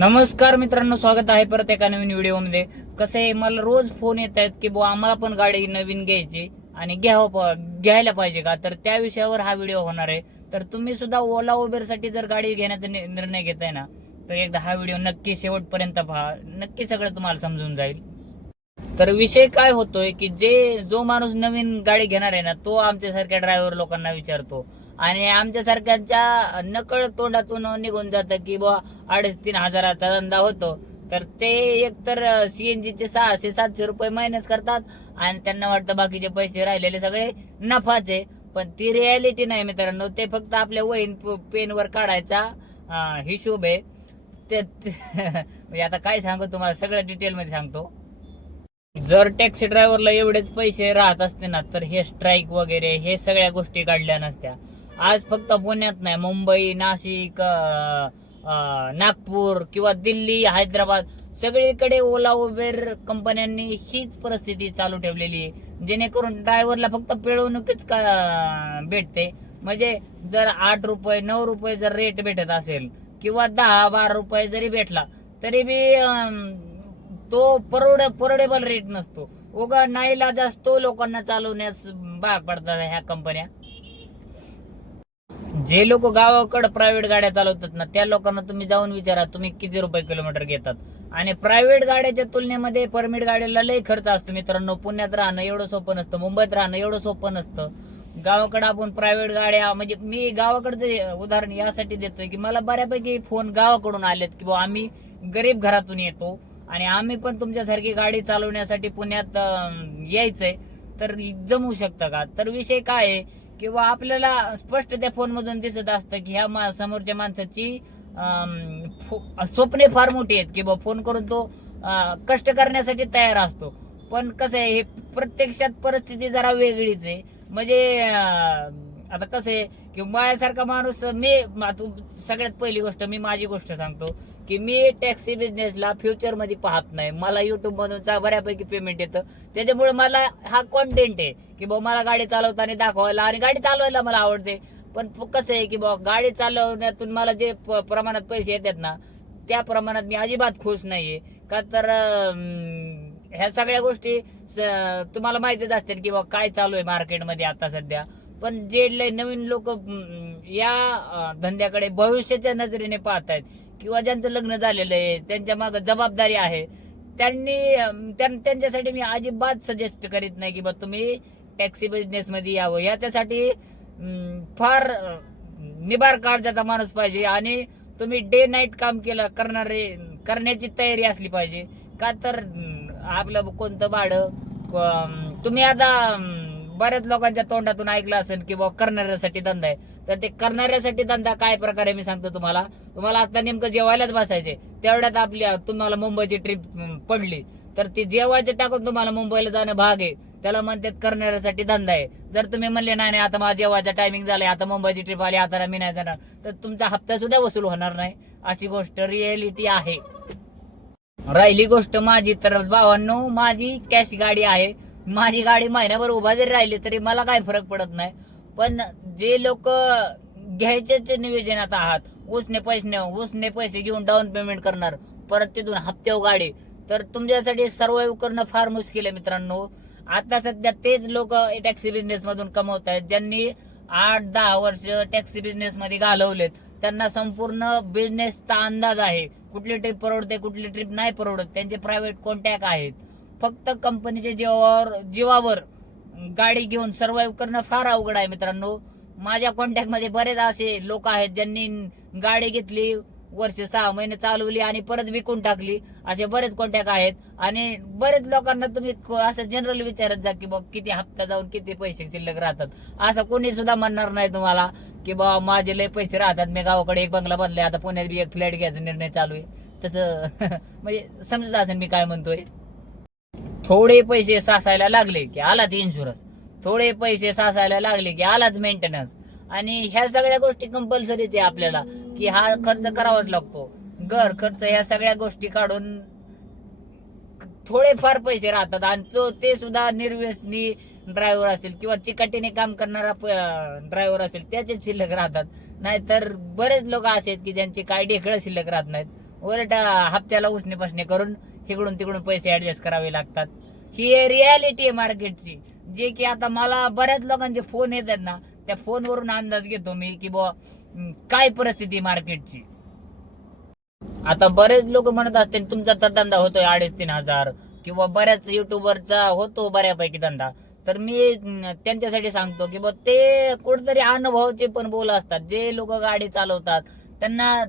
नमस्कार मित्रांनो स्वागत आहे परत एका नवीन व्हिडिओमध्ये. कसं आहे मला रोज फोन येत आहेत की बुवा आम्हाला पण गाडी नवीन घ्यायची आणि घ्यावं घ्यायला पाहिजे का? तर त्या विषयावर हा व्हिडिओ होणार आहे. तर तुम्ही सुद्धा ओला उबेरसाठी जर गाडी घेण्याचा निर्णय घेताय ना तर एकदा हा व्हिडिओ नक्की शेवटपर्यंत पहा. नक्की सगळं तुम्हाला समजून जाईल. तर विषय काय होतोय की जे जो माणूस नवीन गाडी घेणार आहे ना तो आमच्यासारख्या ड्रायव्हर लोकांना विचारतो. आणि आमच्या सरकारच्या नकळ तोंडातून निघून जातं की बुवा अडीच तीन हजाराचा धंदा होतो. तर ते एक तर सीएनजीचे सहाशे सातशे रुपये मायनस करतात आणि त्यांना वाटतं बाकीचे पैसे राहिलेले सगळे नफाचे. पण ती रियालिटी नाही मित्रांनो. ते फक्त आपल्या वहीन पेनवर काढायचा हिशोब आहे. ते म्हणजे आता काय सांगू तुम्हाला? सगळं डिटेल मध्ये सांगतो. जर टॅक्सी ड्रायव्हरला एवढेच पैसे राहत असते ना तर हे स्ट्राईक वगैरे हे सगळ्या गोष्टी काढल्या नसत्या. आज फक्त पुण्यात नाही मुंबई नाशिक नागपूर किंवा दिल्ली हैदराबाद सगळीकडे ओला उबेर कंपन्यांनी हीच परिस्थिती चालू ठेवलेली आहे. जेणेकरून ड्रायव्हरला फक्त पिळवणुकीच का भेटते. म्हणजे जर आठ रुपये नऊ रुपये जर रेट भेटत असेल किंवा दहा बारा रुपये जरी भेटला तरी बी तो परवड परवडेबल रेट नसतो. उगा नाईला असतो लोकांना चालवण्यास भाग पडतात ह्या कंपन्या. जे लोक गावाकडे प्रायव्हेट गाड्या चालवतात ना त्या लोकांना तुम्ही जाऊन विचारा तुम्ही किती रुपये किलोमीटर घेतात. आणि प्रायव्हेट गाड्याच्या तुलनेमध्ये परमिट गाडीला लय खर्च असतो मित्रांनो. पुण्यात राहणं एवढं सोपं नसतं मुंबईत राहणं एवढं सोपं नसतं. गावाकडे आपण प्रायव्हेट गाड्या म्हणजे मी गावाकडचं उदाहरण यासाठी देतोय की मला बऱ्यापैकी फोन गावाकडून आलेत की आम्ही गरीब घरातून येतो आणि आम्ही पण तुमच्यासारखी गाडी चालवण्यासाठी पुण्यात यायचंय. तर जमू शकतं का? तर विषय काय आहे? किंवा आपल्याला स्पष्ट त्या फोनमधून दिसत असतं की ह्या मा- समोरच्या माणसाची फो- स्वप्ने फार मोठी आहेत की बा फोन करून तो कष्ट करण्यासाठी तयार असतो. पण कसं आहे हे प्रत्यक्षात परिस्थिती जरा वेगळीच आहे. म्हणजे आता कसं आहे की माझ्यासारखा माणूस मी सगळ्यात पहिली गोष्ट मी माझी गोष्ट सांगतो. की मी टॅक्सी बिझनेसला फ्युचरमध्ये पाहत नाही. मला युट्यूबमधून बऱ्यापैकी पेमेंट येतं. त्याच्यामुळे मला हा कॉन्टेंट आहे की बाबा मला गाडी चालवताना दाखवायला आणि गाडी चालवायला मला आवडते. पण कसं आहे की बाबा गाडी चालवण्यातून मला जे प- प्रमाणात पैसे येतात ना त्या प्रमाणात मी अजिबात खुश नाहीये. का तर ह्या सगळ्या गोष्टी तुम्हाला माहितीच असतील की बाबा काय चालू आहे मार्केटमध्ये आता सध्या. पण जे लय नवीन लोक या धंद्याकडे भविष्याच्या नजरेने पाहतायत किंवा ज्यांचं लग्न झालेलं आहे त्यांच्या मागे जबाबदारी आहे त्यांनी त्यां- त्यांच्यासाठी मी अजिबात सजेस्ट करीत नाही की बा तुम्ही टॅक्सी बिझनेसमध्ये यावं. याच्यासाठी फार निबार काळजाचा माणूस पाहिजे आणि तुम्ही डे नाईट काम केलं करणारे करण्याची तयारी असली पाहिजे. का तर आपलं कोणतं भाडं तुम्ही आता बऱ्याच लोकांच्या तोंडातून ऐकलं असेल की बाबा करणाऱ्यासाठी धंदा आहे. तर ते करणाऱ्यासाठी धंदा काय प्रकारे मी सांगतो तुम्हाला? तुम्हाला आता नेमकं जेवायलाच बसायचे तेवढ्यात आपली तुम्हाला मुंबईची ट्रिप पडली. तर ती जेवायचे टाकून तुम्हाला मुंबईला जाणं भाग आहे. त्याला म्हणतात करणाऱ्यासाठी धंदा आहे. जर तुम्ही म्हणले नाही नाही, आता माझा जेवायचा टायमिंग झालाय. आता मुंबईची ट्रिप आली आता मी नाही जाणार. तर तुमचा हप्ता सुद्धा वसूल होणार नाही. अशी गोष्ट रिएलिटी आहे. राहिली गोष्ट माझी. तर भावांनो माझी कॅश गाडी आहे. माझी गाडी महिन्याभर उभा जरी राहिली तरी मला काय फरक पडत नाही. पण जे लोक घ्यायचेच नियोजनात आहात उसने पैसे उसने पैसे घेऊन डाऊन पेमेंट करणार परत तिथून हप्त्यावर गाडी. तर तुमच्यासाठी सर्वाईव्ह करणं फार मुश्किल आहे मित्रांनो. आता सध्या तेच लोक टॅक्सी बिझनेस मधून कमवत आहेत ज्यांनी आठ दहा वर्ष टॅक्सी बिझनेस मध्ये घालवलेत. त्यांना संपूर्ण बिझनेसचा अंदाज आहे. कुठली ट्रिप परवडते कुठली ट्रिप नाही परवडत त्यांचे प्रायव्हेट कॉन्टॅक्ट आहेत. फक्त कंपनीच्या जीवावर जीवावर गाडी घेऊन सर्वाईव्ह करणं फार अवघड आहे मित्रांनो. माझ्या कॉन्टॅक्टमध्ये बरेच असे लोक आहेत ज्यांनी गाडी घेतली वर्ष सहा महिने चालवली आणि परत विकून टाकली. असे बरेच कॉन्टॅक्ट आहेत. आणि बरेच लोकांना तुम्ही असं जनरल विचारत जा की बाबा किती हप्ता जाऊन किती पैसे शिल्लक राहतात? असं कोणी सुद्धा म्हणणार नाही तुम्हाला की बाबा माझे लय पैसे राहतात. मी गावाकडे एक बंगला बांधलाय आता पुण्यात बी एक फ्लॅट घ्यायचा निर्णय चालू आहे. तसं म्हणजे समजत असेल मी काय म्हणतोय. थोडे पैसे सासायला लागले की आलाच इन्शुरन्स थोडे पैसे सासायला लागले की आलाच मेंटेनन्स आणि ह्या सगळ्या गोष्टी कंपल्सरीच आहे आपल्याला की हा खर्च करावाच लागतो. घर खर्च ह्या सगळ्या गोष्टी काढून थोडेफार पैसे राहतात. आणि तो ते सुद्धा निर्व्यसनी ड्रायव्हर असेल किंवा चिकाटीने काम करणारा ड्रायव्हर असेल त्याचे शिल्लक राहतात. नाहीतर बरेच लोक असे आहेत की ज्यांची काय ढेकळं शिल्लक राहत नाहीत. उलट हप्त्याला उसने पसणे करून इकडून तिकडून पैसे ऍडजस्ट करावे लागतात. ही रियालिटी आहे मार्केटची जे की आता मला बऱ्याच लोकांचे फोन येतात ना त्या फोनवरून अंदाज घेतो मी की बुवा काय परिस्थिती मार्केटची आता बरेच लोक म्हणत असतील तुमचा तर धंदा होतोय अडीच तीन हजार किंवा बऱ्याच युट्यूबरचा होतो बऱ्यापैकी धंदा. तर मी त्यांच्यासाठी सांगतो की बा ते कुठेतरी अनुभवाचे पण बोल असतात. जे लोक गाडी चालवतात त्यांना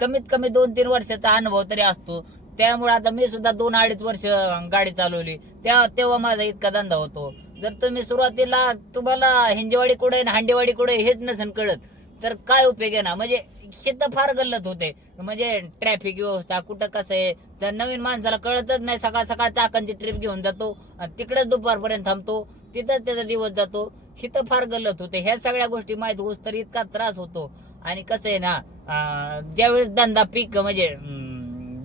कमीत कमी दोन तीन वर्षाचा अनुभव तरी असतो. त्यामुळे आता मी सुद्धा दोन अडीच वर्ष गाडी चालवली. त्या तेव्हा माझा इतका धंदा होतो. जर तुम्ही सुरुवातीला तुम्हाला हिंजेवाडी कुठे आणि हांडेवाडी कुठे हेच नसेल कळत तर काय उपयोग आहे ना? म्हणजे शेत फार गल्लत होते. म्हणजे ट्रॅफिक व्यवस्था कुठं कसं आहे? तर नवीन माणसाला कळतच नाही. सकाळ सकाळ चाकांची ट्रिप घेऊन जातो तिकडेच दुपारपर्यंत थांबतो. तिथंच त्याचा दिवस जातो. हिथं फार गल्लत होते. ह्या सगळ्या गोष्टी माहीत होत तर इतका त्रास होतो. आणि कसं आहे ना ज्यावेळेस धंदा पीक म्हणजे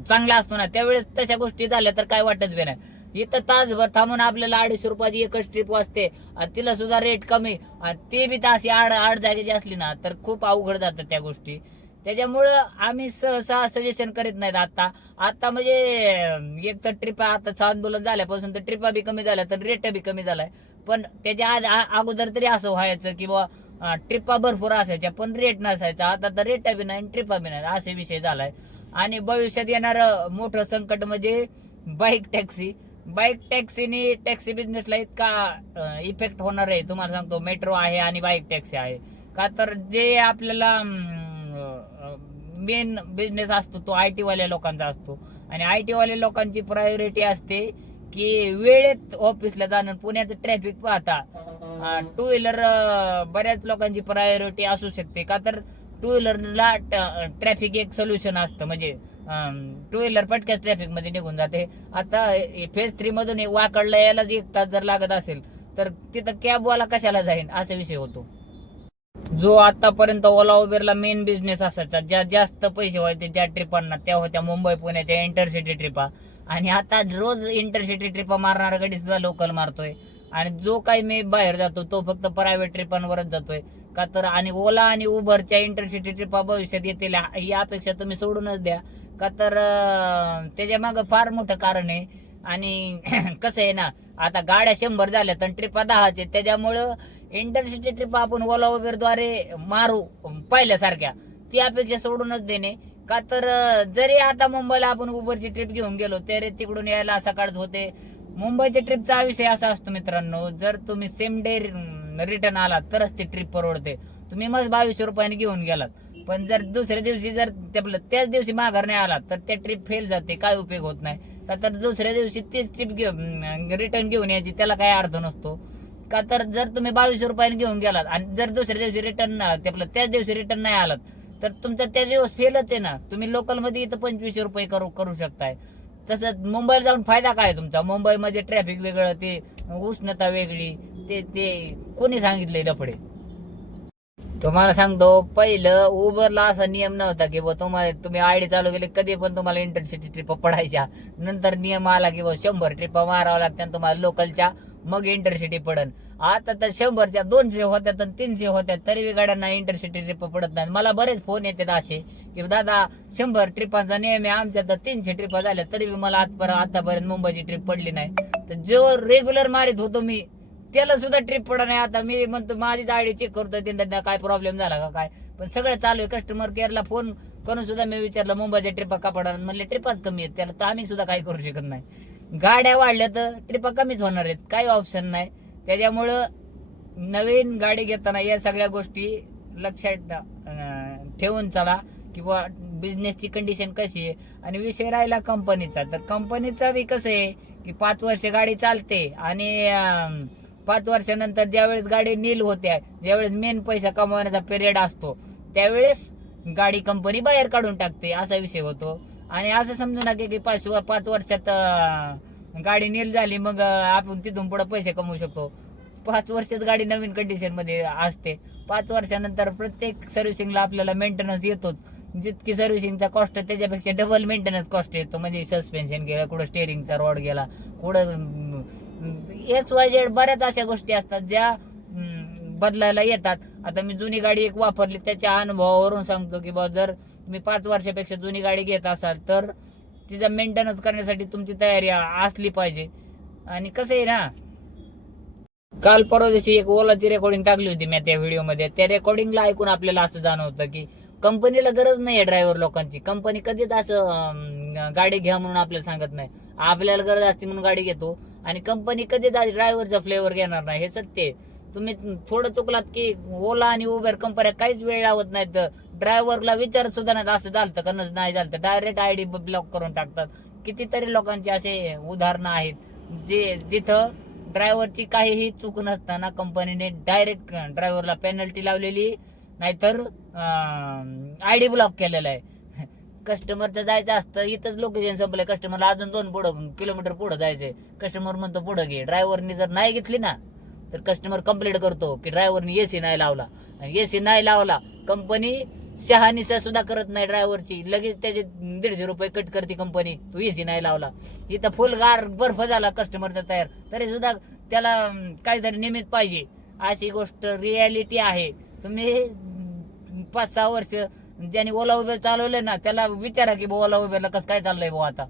चांगला असतो ना त्यावेळेस तशा गोष्टी झाल्या तर काय वाटत बी नाही. इथं तासभर थांबून आपल्याला अडीचशे रुपयाची एकच ट्रिप वाजते तिला सुद्धा रेट कमी. आणि ते बी तर अशी आड आड जागेची असली ना तर खूप अवघड जातात त्या गोष्टी. त्याच्यामुळं आम्ही सहसा सजेशन करीत नाहीत आता. आता म्हणजे एक तर ट्रिपा आता आंदोलन झाल्यापासून तर ट्रिपा बी कमी झाल्या तर रेट बी कमी झालाय. पण त्याच्या आज अगोदर तरी असं व्हायचं की बुवा ट्रिपा भरपूर असायच्या पण रेट नसायचा. आता तर रेट बी नाही ट्रिपा बी नाही असे विषय झालाय. आणि भविष्यात येणार मोठं संकट म्हणजे बाईक टॅक्सी बाईक टॅक्सीने टॅक्सी बिझनेसला इतका इफेक्ट होणार आहे. तुम्हाला सांगतो मेट्रो आहे आणि बाईक टॅक्सी आहे. का तर जे आपल्याला मेन बिझनेस असतो तो आय टीवाल्या लोकांचा असतो. आणि आय टीवाल्या लोकांची प्रायोरिटी असते की वेळेत ऑफिसला जाणं पुण्याचं ट्रॅफिक पाहता. टू व्हीलर बऱ्याच लोकांची प्रायोरिटी असू शकते. का तर टू व्हीलरला ट्रॅफिक एक सोल्युशन असतं. म्हणजे टू व्हीलर पटक्याच ट्रॅफिकमध्ये निघून जाते. आता फेज थ्री मधून वाकडला यायला एक तास जर लागत असेल तर तिथं कॅबवाला कशाला जाईन? असा विषय होतो. जो आतापर्यंत ओला उबेरला मेन बिझनेस असायचा ज्या जास्त पैसे व्हायचे ज्या ट्रिपांना त्या होत्या मुंबई पुण्याच्या इंटरसिटी ट्रिपा आणि आता रोज इंटरसिटी ट्रिपा मारणारा गाडी सुद्धा लोकल मारतोय. आणि जो काही मी बाहेर जातो तो फक्त प्रायव्हेट ट्रिपांवरच जातोय. का तर आणि ओला आणि उबरच्या इंटरसिटी ट्रिपा भविष्यात येतील ही अपेक्षा तुम्ही सोडूनच द्या. का तर त्याच्या मागं फार मोठं कारण आहे. आणि कसं आहे ना आता गाड्या शंभर झाल्या तर ट्रिपा दहाचे त्याच्यामुळं इंटरसिटी ट्रिप आपण ओला उबेरद्वारे मारू पहिल्यासारख्या. ती अपेक्षा सोडूनच देणे. का तर जरी आता मुंबईला आपण उबरची ट्रिप घेऊन गेलो तरी तिकडून यायला सकाळच होते. मुंबईच्या ट्रिपचा विषय असा असतो मित्रांनो जर तुम्ही सेम डे रिटर्न आलात तरच ती ट्रिप परवडते. तुम्ही मग बावीसशे रुपयाने घेऊन गेलात. पण जर दुसऱ्या दिवशी जर त्याच दिवशी माघार नाही आला तर त्या ट्रिप फेल जाते काय उपयोग होत नाही. का तर दुसऱ्या दिवशी तीच ट्रिप घेऊन रिटर्न घेऊन यायची त्याला काय अर्थ नसतो. का तर जर तुम्ही बावीसशे रुपयाने घेऊन गेलात आणि जर दुसऱ्या दिवशी रिटर्न ते आपलं त्याच दिवशी रिटर्न नाही आलात तर तुमचा त्या दिवस फेलच आहे ना. तुम्ही लोकलमध्ये इथं पंचवीसशे रुपये करू करू शकताय. तसंच मुंबईला जाऊन फायदा काय तुमचा? मुंबईमध्ये ट्रॅफिक वेगळं ते उष्णता वेगळी ते ते कोणी सांगितले लफडे? तुम्हाला सांगतो पहिलं उबरला असा नियम नव्हता की बा तुम्हाला तुम्ही आयडी चालू केली कधी पण तुम्हाला इंटरसिटी ट्रिप पडायच्या. नंतर नियम आला की बुवा शंभर ट्रिपा मारावं लागतात तुम्हाला लोकलच्या मग इंटरसिटी पडन. आता तर शंभरच्या दोनशे होत्या तर तीनशे होत्या तरी बी गाड्यांना इंटरसिटी ट्रिप पडत नाही. मला बरेच फोन येतात असे की दादा शंभर ट्रिपांचा नियम आहे आमच्या तर तीनशे ट्रिपा झाल्या तरी बी मला आजपर्यंत आतापर्यंत मुंबईची ट्रिप पडली नाही. तर जो रेग्युलर मारित होतो मी त्याला सुद्धा ट्रिप पडत नाही. आता मी म्हणतो माझी गाडी चेक करतो त्यांना काय प्रॉब्लेम झाला का काय. पण सगळं चालू आहे. कस्टमर केअरला फोन करून सुद्धा मी विचारलं मुंबईच्या ट्रिपा का पडणार म्हणले ट्रिपाच कमी आहेत. त्याला तर आम्ही सुद्धा काही करू शकत नाही. गाड्या वाढल्या तर ट्रिपा कमीच होणार आहेत. काही ऑप्शन नाही. त्याच्यामुळं नवीन गाडी घेताना या सगळ्या गोष्टी लक्षात ठेवून चला किंवा बिझनेसची कंडिशन कशी आहे. आणि विषय राहिला कंपनीचा तर कंपनीचा बी कसं आहे की पाच वर्ष गाडी चालते. आणि पाच वर्षानंतर ज्यावेळेस गाडी नील होते ज्यावेळेस मेन पैसा कमवण्याचा पिरियड असतो त्यावेळेस गाडी कंपनी बाहेर काढून टाकते असा विषय होतो. आणि असं समजू नका की पाच पाच वर्षात गाडी नील झाली मग आपण तिथून पुढे पैसे कमवू शकतो. पाच वर्षच गाडी नवीन कंडिशनमध्ये असते. पाच वर्षानंतर प्रत्येक सर्व्हिसिंगला आपल्याला मेंटेनन्स येतोच. जितकी सर्व्हिसिंगचा कॉस्ट त्याच्यापेक्षा डबल मेंटेनन्स कॉस्ट येतो. म्हणजे सस्पेन्शन गेलं कुठं स्टेअरिंगचा रॉड गेला कुठं एच वाय झेड बऱ्याच अशा गोष्टी असतात ज्या बदलायला येतात. आता मी जुनी गाडी एक वापरली त्याच्या अनुभवावरून सांगतो की बा जर तुम्ही पाच वर्षापेक्षा जुनी गाडी घेत असाल तर तिचा मेंटेनन्स करण्यासाठी तुमची तयारी असली पाहिजे. आणि कसं आहे ना काल परवा दिवशी एक ओलाची रेकॉर्डिंग टाकली होती मी त्या व्हिडिओमध्ये. त्या रेकॉर्डिंगला ऐकून आपल्याला असं जाणवतं की कंपनीला गरज नाही आहे ड्रायव्हर लोकांची. कंपनी कधीच असं गाडी घ्या म्हणून आपल्याला सांगत नाही. आपल्याला गरज असते म्हणून गाडी घेतो. आणि कंपनी कधीच ड्रायव्हरचा फ्लेवर घेणार नाही हे सत्य आहे. तुम्ही थोडं चुकलात की ओला आणि उबेर कंपन्या काहीच वेळ लावत नाहीत. ड्रायव्हरला विचार सुद्धा नाही असं झालं का नाही झालं डायरेक्ट आयडी ब्लॉक करून टाकतात. कितीतरी लोकांची असे उदाहरणं आहेत. जे जिथं ड्रायव्हरची काहीही चूक नसताना कंपनीने डायरेक्ट ड्रायव्हरला पेनल्टी लावलेली नाहीतर आयडी ब्लॉक केलेला आहे. कस्टमरचं जायचं असतं इथंच लोकेशन संपलंय. कस्टमरला अजून दोन पुढं किलोमीटर पुढं जायचंय. कस्टमर म्हणतो पुढं घे. ड्रायव्हरनी जर नाही घेतली ना तर कस्टमर कंप्लेंट करतो की ड्रायव्हरनी एसी नाही लावला. आणि एसी नाही लावला कंपनी शहानिशा सुद्धा करत नाही ड्रायव्हरची लगेच त्याचे दीडशे रुपये कट करते कंपनी तू एसी नाही लावला. इथं फुल गार बर्फ झाला कस्टमरचा तयार. तरी सुद्धा त्याला काहीतरी निमित्त पाहिजे. अशी गोष्ट रियालिटी आहे. तुम्ही पाच सहा वर्ष ज्यांनी ओला उबेर चालवले ना त्याला विचारा की ओला उबेरला कसं काय चाललंय बुवा आता.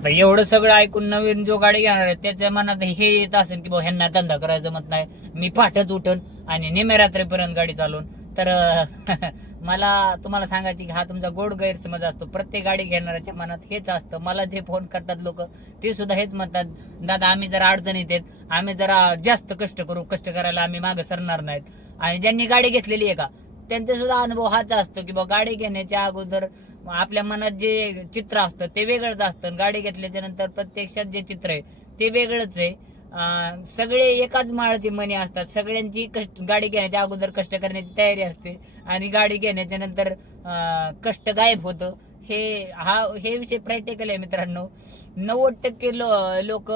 एवढं सगळं ऐकून नवीन जो गाडी घेणार आहे त्याच्या मनात हे येत असेल की बुवा ह्यांना धंदा करायचं जमत नाही. मी पाठच उठन आणि निम्या रात्रीपर्यंत गाडी चालवून. तर मला तुम्हाला सांगायची की हा तुमचा गोड गैरसमज असतो. प्रत्येक गाडी घेणाऱ्याच्या मनात हेच असतं. मला जे फोन करतात लोक ते सुद्धा हेच म्हणतात दादा आम्ही जरा अडचणीत आहेत. आम्ही जरा जास्त कष्ट करू. कष्ट करायला आम्ही मागे सरणार नाहीत. आणि ज्यांनी गाडी घेतलेली आहे का त्यांचा सुद्धा अनुभव हाच असतो की बा गाडी घेण्याच्या अगोदर आपल्या मनात जे चित्र असतं ते वेगळंच असतं. गाडी घेतल्याच्या नंतर प्रत्यक्षात जे चित्र आहे ते वेगळंच आहे. सगळे एकाच माळाचे मनी असतात. सगळ्यांची कष्ट गाडी घेण्याच्या अगोदर कष्ट करण्याची तयारी असते. आणि गाडी घेण्याच्या नंतर कष्ट गायब होतं. हे हा हे विषय प्रॅक्टिकल आहे मित्रांनो. नव्वद टक्के लो लोक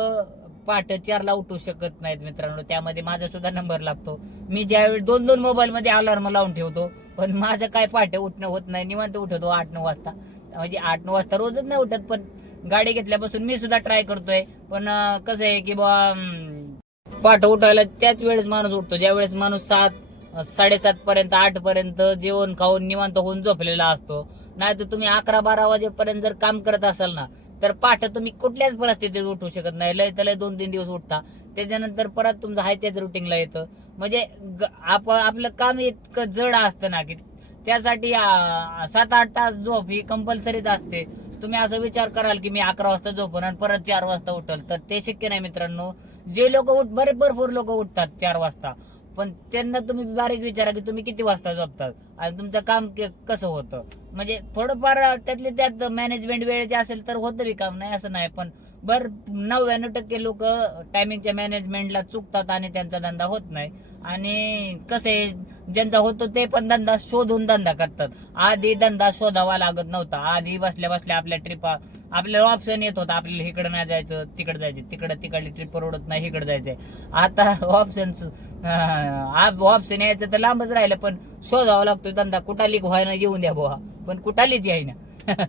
पहाटे चारला उठू शकत नाहीत मित्रांनो. त्यामध्ये माझा सुद्धा नंबर लागतो. मी ज्यावेळी दोन दोन मोबाईल मध्ये अलार्म लावून ठेवतो पण माझं काय पहाटे उठणं होत नाही. निवांत उठवतो आठ नऊ वाजता. म्हणजे आठ नऊ वाजता रोजच नाही उठत पण गाडी घेतल्यापासून मी सुद्धा ट्राय करतोय. पण कसं आहे की बा पाठ उठायला त्याच वेळेस माणूस उठतो. ज्या वेळेस माणूस सात साडेसात पर्यंत आठ पर्यंत जेवण खाऊन निवांत होऊन झोपलेला असतो. नाही तर तुम्ही अकरा बारा वाजेपर्यंत जर काम करत असाल ना तर पाठ तुम्ही कुठल्याच परिस्थितीत उठू शकत नाही. लय तर लय दोन तीन दिवस उठता. त्याच्यानंतर परत तुमचं हाय त्याच रुटीनला येतं. म्हणजे आप आपलं काम इतकं जड असतं ना की त्यासाठी सात आठ तास झोप ही कंपल्सरीच असते. तुम्ही असं विचार कराल की मी अकरा वाजता झोपून आणि परत चार वाजता उठल तर ते शक्य नाही मित्रांनो. जे लोक उठ बरे भरपूर लोक उठतात चार वाजता. पण त्यांना तुम्ही बारीक विचारा की तुम्ही किती वाजता झोपतात? आणि तुमचं काम कसं होतं? म्हणजे थोडंफार त्यातले त्यात मॅनेजमेंट वेळेचे असेल तर होतं बी काम नाही असं नाही पण बर नव्याण्णव टक्के लोक टायमिंगच्या मॅनेजमेंटला चुकतात आणि त्यांचा धंदा होत नाही. आणि कसं आहे ज्यांचा होतो ते पण धंदा शोधून धंदा करतात. आधी धंदा शोधावा लागत नव्हता. आधी बसल्या बसल्या आपल्या ट्रिपा आपल्याला ऑप्शन येत होता आपल्याला इकडं नाही जायचं तिकडं जायचं तिकडं तिकडली ट्रिप परवडत नाही इकडं जायचंय. आता ऑप्शन ऑप्शन यायचं तर लांबच राहिलं पण शोधावा लागतो. तो धंदा कुठाली व्हायला येऊन द्या बुवा. पण कुठालीच आहे ना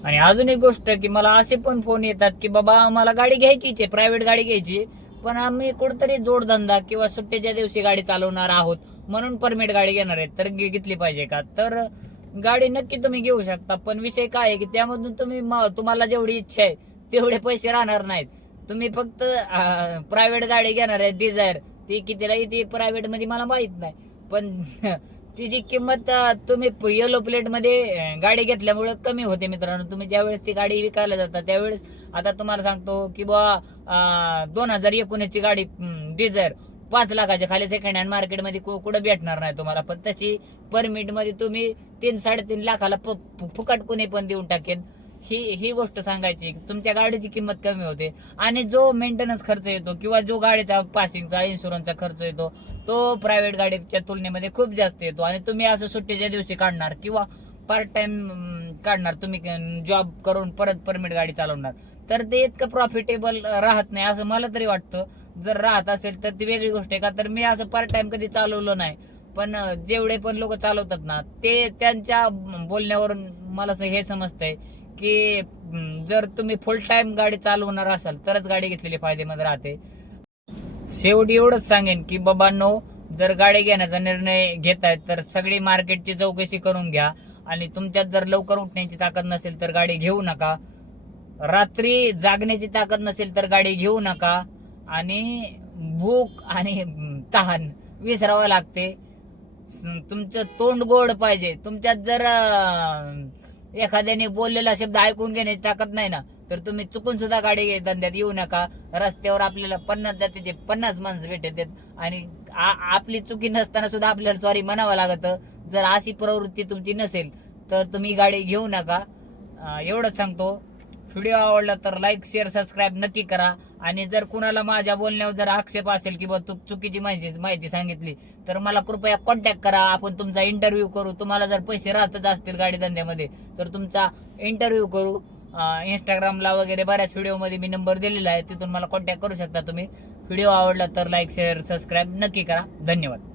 आणि अजून एक गोष्ट की मला असे पण फोन येतात की बाबा मला गाडी घ्यायचीच आहे प्रायव्हेट गाडी घ्यायची. पण आम्ही कुठतरी जोडधंदा किंवा सुट्टीच्या दिवशी गाडी चालवणार आहोत म्हणून परमिट गाडी घेणार आहे तर घेतली पाहिजे का? तर गाडी नक्की तुम्ही घेऊ शकता. पण विषय काय आहे की त्यामधून तुम्ही तुम्हाला जेवढी इच्छा आहे तेवढे पैसे राहणार नाहीत. तुम्ही फक्त प्रायव्हेट गाडी घेणार आहे डिझायर ती कितीला येते प्रायव्हेटमध्ये मला माहीत नाही. पण तिची किंमत तुम्ही येलो प्लेटमध्ये गाडी घेतल्यामुळे कमी होते मित्रांनो. तुम्ही ज्यावेळेस ती गाडी विकायला जाता त्यावेळेस आता तुम्हाला सांगतो की बुवा दोन हजार एकोणीसची गाडी डिझायर पाच लाखाच्या खाली सेकंड हँड मार्केटमध्ये कु- कुठं भेटणार नाही तुम्हाला. पण तशी परमिटमध्ये तुम्ही तीन साडेतीन लाखाला फुकट कोणी पण देऊन टाकेन. ही ही गोष्ट सांगायची तुमच्या गाडीची किंमत कमी होते. आणि जो मेंटेनन्स खर्च येतो किंवा जो गाडीचा पासिंगचा इन्शुरन्सचा खर्च येतो तो प्रायव्हेट गाडीच्या तुलनेमध्ये खूप जास्त येतो. आणि तुम्ही असं सुट्टीच्या दिवशी काढणार किंवा पार्ट टाइम काढणार. तुम्ही जॉब करून परत परमिट गाडी चालवणार. तर ते इतकं प्रॉफिटेबल राहत नाही असं मला तरी वाटतं. जर राहत असेल तर ती वेगळी गोष्ट आहे का? तर मी असं पार्ट टाइम कधी चालवलं नाही. पण जेवढे पण लोक चालवतात ना ते त्यांच्या बोलण्यावरून मला असं हे समजतंय की जर तुम्ही फुल टाइम गाडी चालवणार असाल तरच गाडी घेतलेली फायदेमध्ये राहते. शेवटी एवढंच सांगेन की बाबांनो जर गाडी घेण्याचा निर्णय घेतायत तर सगळी मार्केटची चौकशी करून घ्या. आणि तुमच्यात जर लवकर उठण्याची ताकद नसेल तर गाडी घेऊ नका. रात्री जागण्याची ताकद नसेल तर गाडी घेऊ नका. आणि भूक आणि तहान विसरावं लागते. तुमचं तोंड गोड पाहिजे. तुमच्यात जर एखाद्याने बोललेला शब्द ऐकून घेण्याची ताकद नाही ना. तर तुम्ही चुकून सुद्धा गाडी घे- धंद्यात येऊ नका. रस्त्यावर आपल्याला पन्नास जातीचे पन्नास माणसं भेटत आणि आ- आपली चुकी नसताना सुद्धा आपल्याला सॉरी म्हणावं लागत. जर अशी प्रवृत्ती तुमची नसेल तर तुम्ही गाडी घेऊ नका. एवढंच सांगतो. व्हिडिओ आवडला तर लाईक शेअर सबस्क्राईब नक्की करा. आणि जर कुणाला माझ्या बोलण्यावर जर आक्षेप असेल किंवा तू चुकीची माहिती माहिती सांगितली तर मला कृपया कॉन्टॅक्ट करा. आपण तुमचा इंटरव्ह्यू करू. तुम्हाला जर पैसे राहतच असतील गाडी धंद्यामध्ये तर तुमचा इंटरव्ह्यू करू. इंस्टाग्रामला वगैरे बऱ्याच व्हिडिओमध्ये मी नंबर दिलेला आहे. तिथून मला कॉन्टॅक्ट करू शकता तुम्ही. व्हिडिओ आवडला तर लाईक शेअर सबस्क्राईब नक्की करा. धन्यवाद.